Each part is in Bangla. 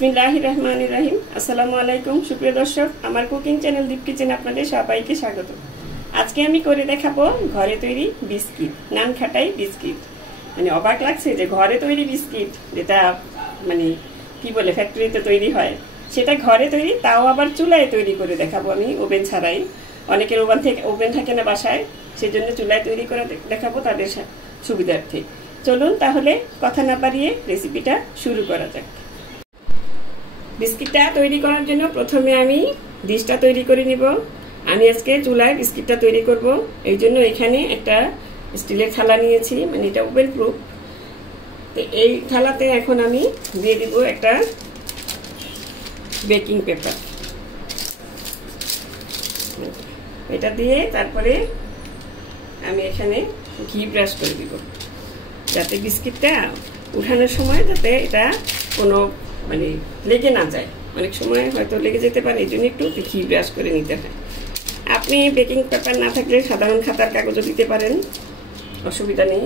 বিসমিল্লাহির রহমানির রহিম। আসসালামু আলাইকুম সুপ্রিয় দর্শক, আমার কুকিং চ্যানেল দীপ কিচেনে আপনাদের সবাইকে স্বাগত। আজকে আমি করে দেখাবো ঘরে তৈরি বিস্কিট, নান খাটাই বিস্কিট। মানে অবাক লাগছে যে ঘরে তৈরি বিস্কিট, যেটা মানে কি বলে ফ্যাক্টরিতে তৈরি হয়, সেটা ঘরে তৈরি, তাও আবার চুলায় তৈরি করে দেখাবো আমি, ওভেন ছাড়াই। অনেকের ওভেন থাকে না বাসায়, সেজন্য চুলায় তৈরি করে দেখাবো তাদের সুবিধার্থে। চলুন তাহলে কথা না বাড়িয়ে রেসিপিটা শুরু করা যাক। বিস্কিটটা তৈরি করার জন্য প্রথমে আমি ডিশটা তৈরি করে নিব। আমি আজকে চুলায় বিস্কিটটা তৈরি করব, এই জন্য এখানে একটা স্টিলের থালা নিয়েছি, মানে এটা ওভেন প্রুফ। তো এই থালাতে এখন আমি দিয়ে দিব একটা বেকিং পেপার। এটা দিয়ে তারপরে আমি এখানে ঘি ব্রাশ করে দিব, যাতে বিস্কিটটা উঠানোর সময় যাতে এটা কোনো মানে লেগে না যায়। অনেক সময় হয়তো লেগে যেতে পারে, এই জন্য একটু ঘি ব্রাশ করে নিতে হয়। আপনি বেকিং পেপার না থাকলে সাধারণ খাতার কাগজও দিতে পারেন, অসুবিধা নেই।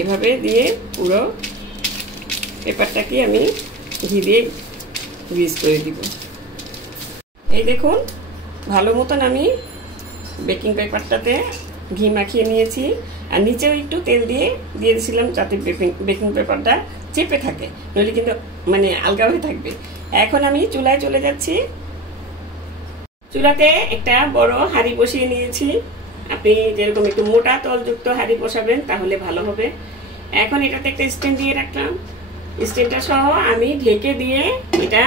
এভাবে দিয়ে পুরো পেপারটাকে আমি ঘি দিয়ে গ্রিজ করে দিব। এই দেখুন, ভালো মতন আমি বেকিং পেপারটাতে ঘি মাখিয়ে নিয়েছি, আর নিচেও একটু তেল দিয়ে দিয়েছিলাম যাতে বেকিং পেপারটা চেপে থাকে, নইলে কিন্তু মানে আলগা হয়ে থাকবে। এখন আমি চুলায় চলে যাচ্ছি। চুলাতে একটা বড় হাঁড়ি বসিয়ে নিয়েছি। আপনি যেরকম একটু মোটা তলযুক্ত হাঁড়ি বসাবেন তাহলে ভালো হবে। এখন এটাতে একটা স্ট্যান্ড দিয়ে রাখলাম। স্ট্যান্ডটা সহ আমি ঢেকে দিয়ে এটা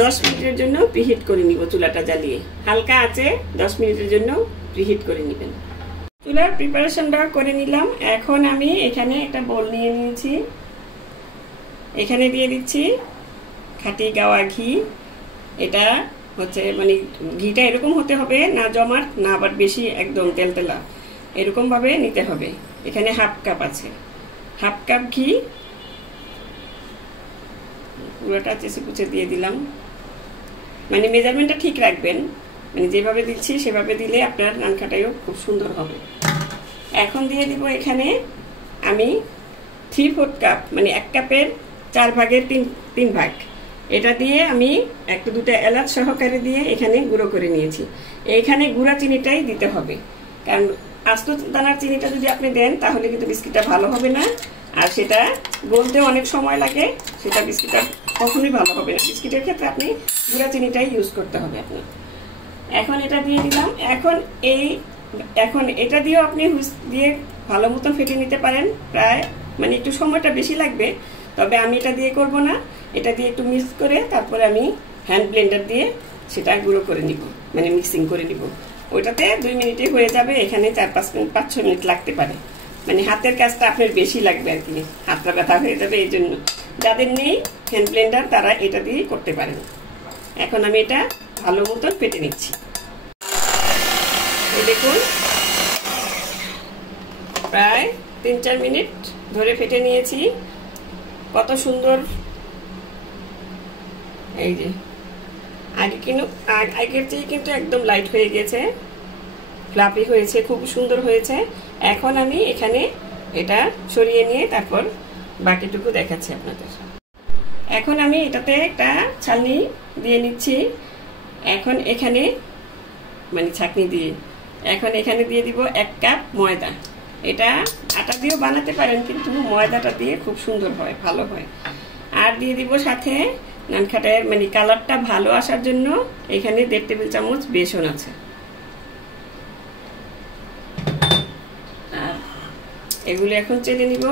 10 মিনিটের জন্য প্রিহিট করে নিব। চুলাটা জ্বালিয়ে হালকা আছে 10 মিনিটের জন্য প্রিহিট করে নেবেন। চুলার প্রিপারেশনটা করে নিলাম। এখন আমি এখানে একটা বোল নিয়ে নিয়েছি, এখানে দিয়ে দিচ্ছি খাঁটি গাওয়া ঘি। এটা হচ্ছে মানে ঘিটা এরকম হতে হবে, না জমাট না আবার বেশি একদম তেলতেলা, এরকম ভাবে নিতে হবে। এখানে হাফ কাপ আছে, হাফ কাপ ঘি পুরোটা চেঁচে কুচে দিয়ে দিলাম। মানে মেজারমেন্টটা ঠিক রাখবেন, মানে যেভাবে দিচ্ছি সেভাবে দিলে আপনার নান খাটাইও খুব সুন্দর হবে। এখন দিয়ে দিব এখানে আমি 3/4 কাপ, মানে 1 কাপের 4 ভাগের 3 ভাগ। এটা দিয়ে আমি একটা দুটা এলাচ সহকারে দিয়ে এখানে গুঁড়ো করে নিয়েছি। এইখানে গুঁড়া চিনিটাই দিতে হবে, কারণ আস্ত দানার চিনিটা যদি আপনি দেন তাহলে কিন্তু বিস্কিটটা ভালো হবে না, আর সেটা গলতে অনেক সময় লাগে, সেটা বিস্কিটটা কখনোই ভালো হবে না। বিস্কিটের ক্ষেত্রে আপনি গুঁড়া চিনিটাই ইউজ করতে হবে আপনার। এখন এটা দিয়ে দিলাম। এখন এটা দিয়েও আপনি হুইস্ক দিয়ে ভালো মতন ফেটে নিতে পারেন, প্রায় মানে একটু সময়টা বেশি লাগবে, তবে আমি এটা দিয়ে করব না। এটা দিয়ে একটু মিক্স করে তারপরে আমি হ্যান্ড ব্লেন্ডার দিয়ে সেটা গুঁড়ো করে নিব, মানে মিক্সিং করে নিব। ওইটাতে 2 মিনিটে হয়ে যাবে, এখানে 4-5 মিনিট 5-6 মিনিট লাগতে পারে। মানে হাতের কাজটা আপনার বেশি লাগবে আর কি, হাতটা ব্যথা হয়ে যাবে। এই জন্য যাদের নেই হ্যান্ড ব্লেন্ডার তারা এটা দিয়ে করতে পারেন। এখন আমি এটা ভালো মতন ফেটে নিচ্ছি। এই দেখুন, প্রায় 3-4 মিনিট ধরে ফেটে নিয়েছি। কত সুন্দর, এই যে আগের চেয়ে কিন্তু একদম লাইট হয়ে গেছে, ফ্লাফি হয়েছে, খুব সুন্দর হয়েছে। এখন আমি এখানে এটা সরিয়ে নিয়ে তারপর বাকিটুকু দেখাচ্ছি আপনাদের। এখন আমি এটাতে একটা ছালনি দিয়ে নিচ্ছি। এখন এখানে মানে ছাঁকনি দিয়ে এখন এখানে দিয়ে দিব 1 কাপ ময়দা। এটা আটা দিয়েও বানাতে পারেন, কিন্তু ময়দাটা দিয়ে খুব সুন্দর হয়, ভালো হয়। আর দিয়ে দিব সাথে নান খাটাইয়ের মানে কালারটা ভালো আসার জন্য এখানে 1.5 টেবিল চামচ বেসন আছে। আর এগুলো এখন চেলে নিব।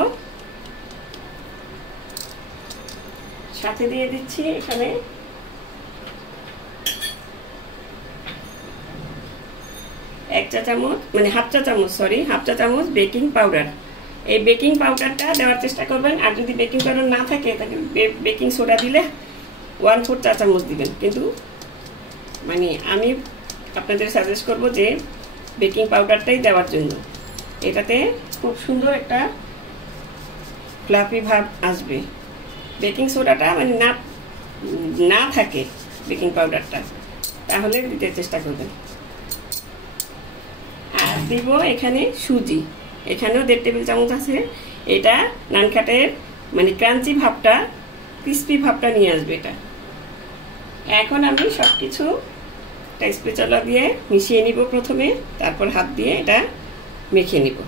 সাথে দিয়ে দিচ্ছি এখানে হাফ চা চামচ বেকিং পাউডার। এই বেকিং পাউডারটা দেওয়ার চেষ্টা করবেন, আর যদি বেকিং পাউডার না থাকে তাহলে বেকিং সোডা দিলে 1/4 চা চামচ দিবেন। কিন্তু মানে আমি আপনাদের সাজেস্ট করব যে বেকিং পাউডারটাই দেওয়ার জন্য। এটাতে খুব সুন্দর একটা ফ্লাফি ভাব আসবে। বেকিং সোডাটা মানে না থাকে বেকিং পাউডারটা, তাহলে দিতে চেষ্টা করবেন। আর দিব এখানে সুজি, এখানেও 1.5 টেবিল চামচ আছে। এটা নান খাটাইয়ের মানে ক্রাঞ্চি ভাবটা, ক্রিস্পি ভাবটা নিয়ে আসবে এটা। এখন আমি সবকিছু স্প্যাচুলা দিয়ে মিশিয়ে নিব প্রথমে, তারপর হাত দিয়ে এটা মেখে নিব।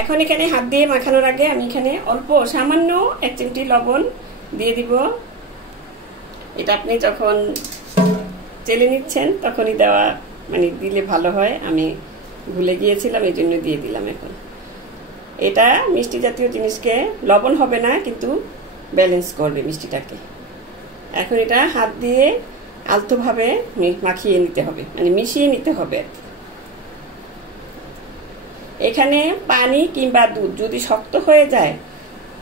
এখন এখানে হাত দিয়ে মাখানোর আগে আমি এখানে অল্প সামান্য 1 চিমটি লবণ দিয়ে দিব। এটা আপনি যখন চেলে নিচ্ছেন তখনই দেওয়া, মানে দিলে ভালো হয়। আমি ভুলে গিয়েছিলাম, এই জন্য দিয়ে দিলাম। এখন এটা মিষ্টি জাতীয় জিনিসকে, লবণ হবে না কিন্তু ব্যালেন্স করবে মিষ্টিটাকে। এখন এটা হাত দিয়ে আলতোভাবে মাখিয়ে নিতে হবে, মানে মিশিয়ে নিতে হবে। এখানে পানি কিংবা দুধ যদি শক্ত হয়ে যায়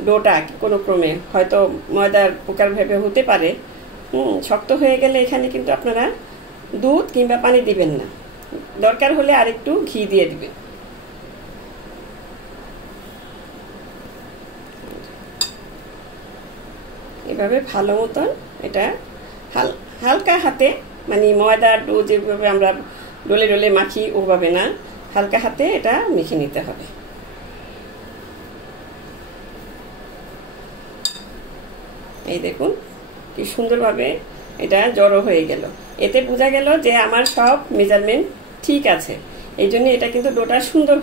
ডোটা কোনো ক্রমে, হয়তো ময়দার প্রকার ভেবে হতে পারে, শক্ত হয়ে গেলে এখানে কিন্তু আপনারা দুধ কিংবা পানি দিবেন না, দরকার হলে আরেকটু ঘি দিয়ে দিবেন। এভাবে ভালো মতন এটা হালকা হাতে, মানে ময়দার ডো যেভাবে আমরা ডলে ডলে মাখি ওভাবে না, হালকা হাতে এটা মেখে নিতে হবে। এই দেখুন কি সুন্দরভাবে এটা জড়ো হয়ে গেল। এতে বোঝা গেল যে আমার সব মেজারমেন্ট ঠিক আছে। এই জন্য এটা কিন্তু ডোটা সুন্দর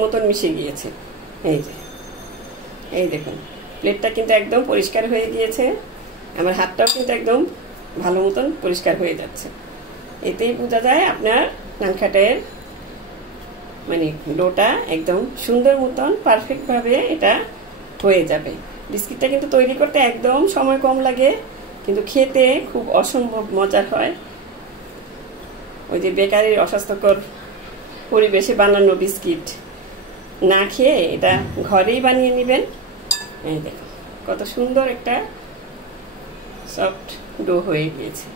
মতন মিশে গিয়েছে। এই দেখুন প্লেটটা কিন্তু একদম পরিষ্কার হয়ে গিয়েছে, আমার হাতটাও কিন্তু একদম ভালো মতন পরিষ্কার হয়ে যাচ্ছে। এতেই বোঝা যায় আপনার নানখাটাইয়ের মানে ডোটা একদম সুন্দর মতন পারফেক্টভাবে এটা হয়ে যাবে। বিস্কিটটা কিন্তু তৈরি করতে একদম সময় কম লাগে, কিন্তু খেতে খুব অসম্ভব মজার হয়। ওই যে বেকারির অস্বাস্থ্যকর পরিবেশে বানানো বিস্কিট না খেয়ে এটা ঘরেই বানিয়ে নেবেন। এই দেখুন কত সুন্দর একটা সফট ডো হয়ে গিয়েছে।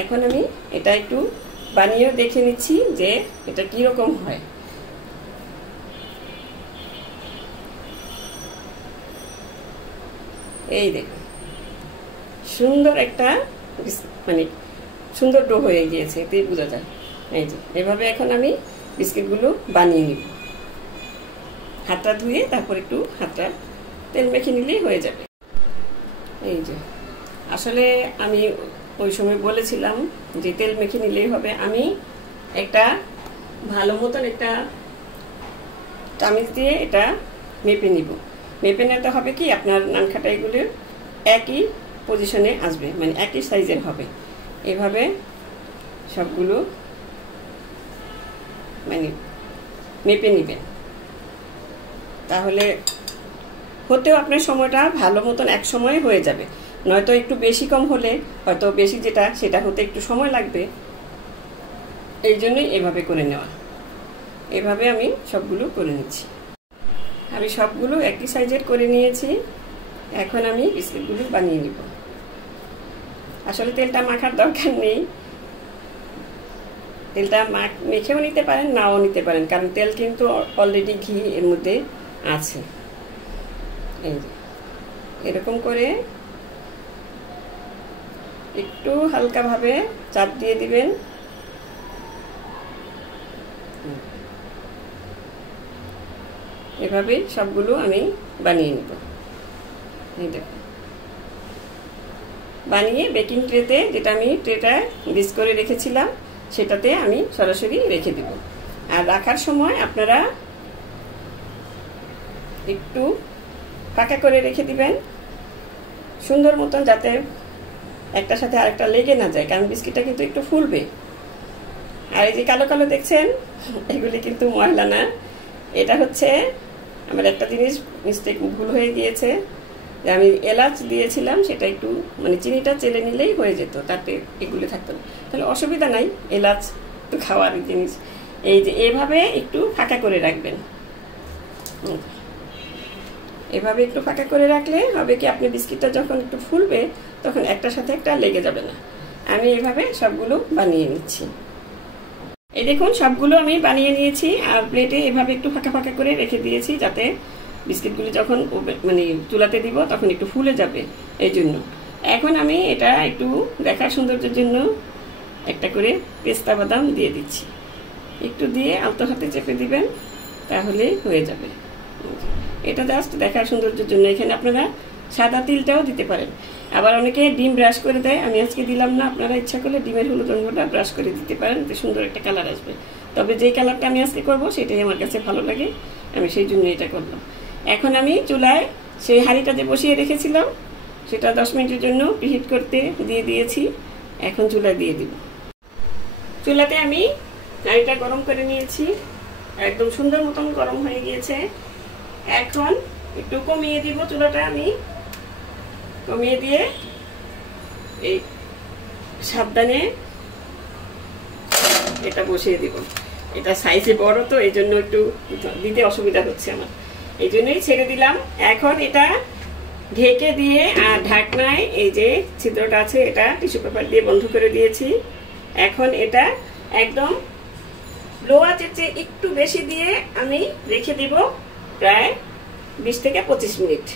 এখন আমি এটা একটু বানিয়েও দেখে নিচ্ছি যে এটা কিরকম হয়। এই দেখুন সুন্দর একটা মানে সুন্দর ডো হয়ে গিয়েছে, এতেই বোঝা যায়। এই যে এভাবে এখন আমি বিস্কিটগুলো বানিয়ে নিব। হাতটা ধুয়ে তারপর একটু হাতটা তেল মেখে নিলেই হয়ে যাবে। এই যে আসলে আমি ওই সময় বলেছিলাম যে তেল মেখে নিলেই হবে। আমি একটা ভালো মতন একটা চামচ দিয়ে এটা মেপে নিব। মেপে নিতে হবে কি আপনার নানখাটাইগুলো একই পজিশনে আসবে, মানে একই সাইজের হবে। এভাবে সবগুলো মানে মেপে নেবেন, তাহলে হতেও আপনার সময়টা ভালো মতন এক সময় হয়ে যাবে। নয়তো একটু বেশি কম হলে হয়তো বেশি যেটা সেটা হতে একটু সময় লাগবে। এই জন্যই এভাবে করে নেওয়া। এভাবে আমি সবগুলো করে নিচ্ছি। আমি সবগুলো একই সাইজের করে নিয়েছি। এখন আমি বিস্কিটগুলো বানিয়ে নিব। আসলে তেলটা মাখার দরকার নেই, তেলটা মেখেও নিতে পারেন নাও নিতে পারেন, কারণ তেল কিন্তু অলরেডি ঘি এর মধ্যে আছে। এই যে এরকম করে একটু হালকাভাবে চাপ দিয়ে দিবেন। এভাবে সবগুলো আমি বানিয়ে নিব। এই দেখুন বানিয়ে বেকিং ট্রেতে, যেটা আমি ট্রেটা গ্রিস করে রেখেছিলাম সেটাতে আমি সরাসরি রেখে দিব। আর রাখার সময় আপনারা একটু ফাঁকা করে রেখে দিবেন সুন্দর মতন, যাতে একটার সাথে আরেকটা লেগে না যায়, কারণ বিস্কিটটা কিন্তু একটু ফুলবে। আর এই যে কালো কালো দেখছেন এগুলি কিন্তু ময়লা না, এটা হচ্ছে আমার একটা জিনিস মিস্টেক ভুল হয়ে গিয়েছে, যে আমি এলাচ দিয়েছিলাম, সেটা একটু মানে চিনিটা চেলে নিলেই হয়ে যেত, তাতে এগুলো থাকতো না। তাহলে অসুবিধা নাই, এলাচ তো খাওয়ার জিনিস। এই যে এভাবে একটু ফাঁকা করে রাখবেন। এভাবে একটু ফাঁকা করে রাখলে হবে কি আপনি বিস্কিটটা যখন একটু ফুলবে তখন একটার সাথে একটা লেগে যাবে না। আমি এভাবে সবগুলো বানিয়ে নিচ্ছি। এই দেখুন সবগুলো আমি বানিয়ে নিয়েছি, আর প্লেটে এভাবে একটু ফাঁকা ফাঁকা করে রেখে দিয়েছি, যাতে বিস্কিটগুলি যখন মানে চুলাতে দিব তখন একটু ফুলে যাবে, এই জন্য। এখন আমি এটা একটু দেখার সৌন্দর্যের জন্য একটা করে পেস্তা বাদাম দিয়ে দিচ্ছি। একটু দিয়ে আলতো হাতে চেপে দিবেন, তাহলে হয়ে যাবে। এটা জাস্ট দেখার সৌন্দর্যের জন্য। এখানে আপনারা সাদা তিলটাও দিতে পারেন। আবার অনেকে ডিম ব্রাশ করে দেয়, আমি আজকে দিলাম না। আপনারা ইচ্ছা করলে ডিমের হলুদ রঙটা ব্রাশ করে দিতে পারেন, এতে সুন্দর একটা কালার আসবে। তবে যেই কালারটা আমি আজকে করব সেটাই আমার কাছে ভালো লাগে, আমি সেই জন্য এটা করলাম। এখন আমি চুলায় সেই হাঁড়িটা যে বসিয়ে রেখেছিলাম সেটা 10 মিনিটের জন্য প্রিহিট করতে দিয়ে দিয়েছি। এখন চুলায় দিয়ে দিব। চুলাতে আমি হাঁড়িটা গরম করে নিয়েছি, একদম সুন্দর মতন গরম হয়ে গিয়েছে। এখন একটু কমিয়ে দিব চুলাটা, আমি কমিয়ে দিয়ে এই সাবধানে এটা বসিয়ে দিব। এটা সাইজে বড় তো এই জন্য একটু দিতে অসুবিধা হচ্ছে আমার, এই জন্যই ছেড়ে দিলাম। এখন এটা ঢেকে দিয়ে আর ঢাকনায় এই যে ছিদ্রটা আছে এটা টিস্যু পেপার দিয়ে বন্ধ করে দিয়েছি। এখন এটা একদম লো আঁচের চেয়ে একটু বেশি দিয়ে আমি রেখে দিব প্রায় 20 থেকে 25 মিনিট।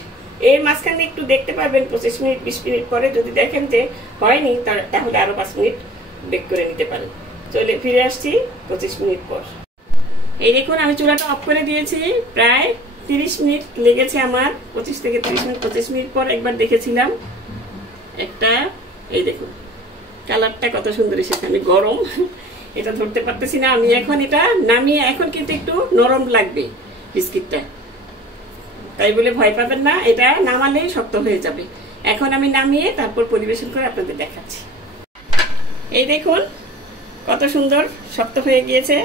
এর মাঝখানে একটু দেখতে পারবেন 25 মিনিট 20 মিনিট পরে যদি দেখেন যে হয়নি তাহলে আরো 5 মিনিট বেক করে নিতে পারেন। চলে ফিরে আসছি 25 মিনিট পর। এই দেখুন আমি চুলাটা অফ করে দিয়েছি, প্রায় 30 মিনিট লেগেছে আমার, 25 থেকে 30 মিনিট। 25 মিনিট পর একবার দেখেছিলাম একটা, এই দেখুন কালারটা কত সুন্দর এসেছে। আমি গরম এটা ধরতে পারতেছি না। আমি এখন এটা নামিয়ে, এখন কিন্তু একটু নরম লাগবে বিস্কিটটা, তাই বলে ভয় পাবেন না, এটা নামালেই শক্ত হয়ে যাবে। এখন আমি নামিয়ে তারপর পরিবেশন করে আপনাদের দেখাচ্ছি। এই দেখুন কত সুন্দর শক্ত হয়ে গিয়েছে,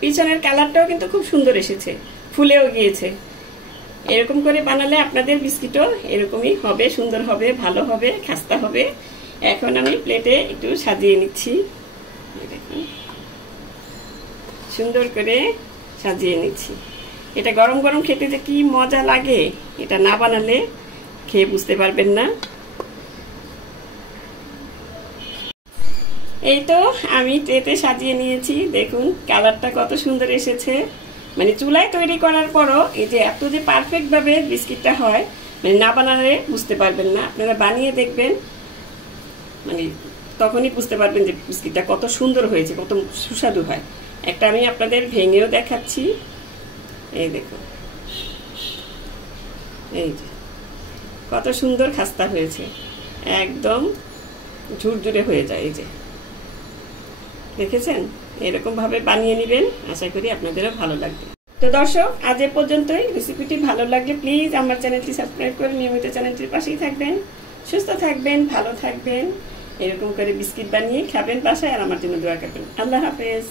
পিছনের কালারটাও কিন্তু খুব সুন্দর এসেছে, ফুলেও গিয়েছে। এরকম করে বানালে আপনাদের বিস্কিটও এরকমই হবে, সুন্দর হবে, ভালো হবে, খাস্তা হবে। এখন আমি প্লেটে একটু সাজিয়ে নিচ্ছি, দেখুন সুন্দর করে সাজিয়ে নিচ্ছি। এটা গরম গরম খেতে যে কি মজা লাগে, এটা না বানালে খেয়ে বুঝতে পারবেন না। এই তো আমি ট্রেতে সাজিয়ে নিয়েছি, দেখুন কালারটা কত সুন্দর এসেছে। মানে চুলায় তৈরি করার পরও এই যে এত যে পারফেক্ট ভাবে বিস্কিটটা হয়, মানে না বানালে বুঝতে পারবেন না। আপনারা বানিয়ে দেখবেন, মানে তখনই বুঝতে পারবেন যে বিস্কিটটা কত সুন্দর হয়েছে, কত সুস্বাদু হয়। একটা আমি আপনাদের ভেঙেও দেখাচ্ছি, এই দেখুন, এই যে কত সুন্দর খাস্তা হয়েছে, একদম ঝুরঝুরে হয়ে যায়। এই যে দেখেছেন, এরকম ভাবে বানিয়ে নেবেন, আশা করি আপনাদেরও ভালো লাগবে। তো দর্শক আজ এ পর্যন্তই। রেসিপিটি ভালো লাগলে প্লিজ আমার চ্যানেলটি সাবস্ক্রাইব করে নিয়মিত চ্যানেলটির পাশেই থাকবেন। সুস্থ থাকবেন, ভালো থাকবেন, এরকম করে বিস্কিট বানিয়ে খাবেন বাসায়, আর আমার জন্য দোয়া করবেন। আল্লাহ হাফেজ।